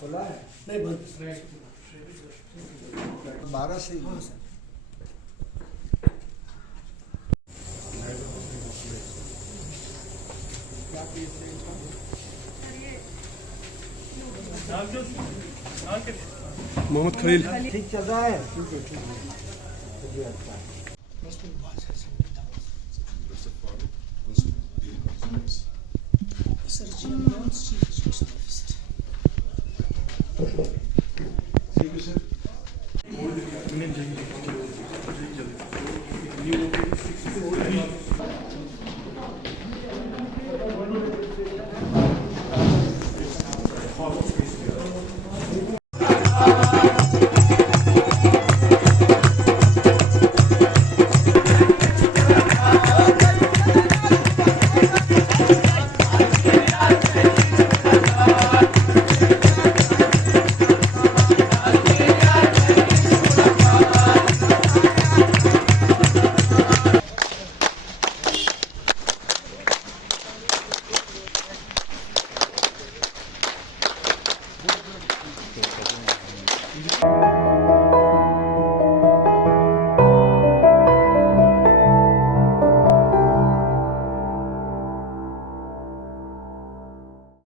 खुला है नहीं बंद 12 से मोहम्मद खलील ठीक चल रहा है ठीक है अच्छा Sir, Jones, Chief Education Officer. ठीक है सर मिल जाएगी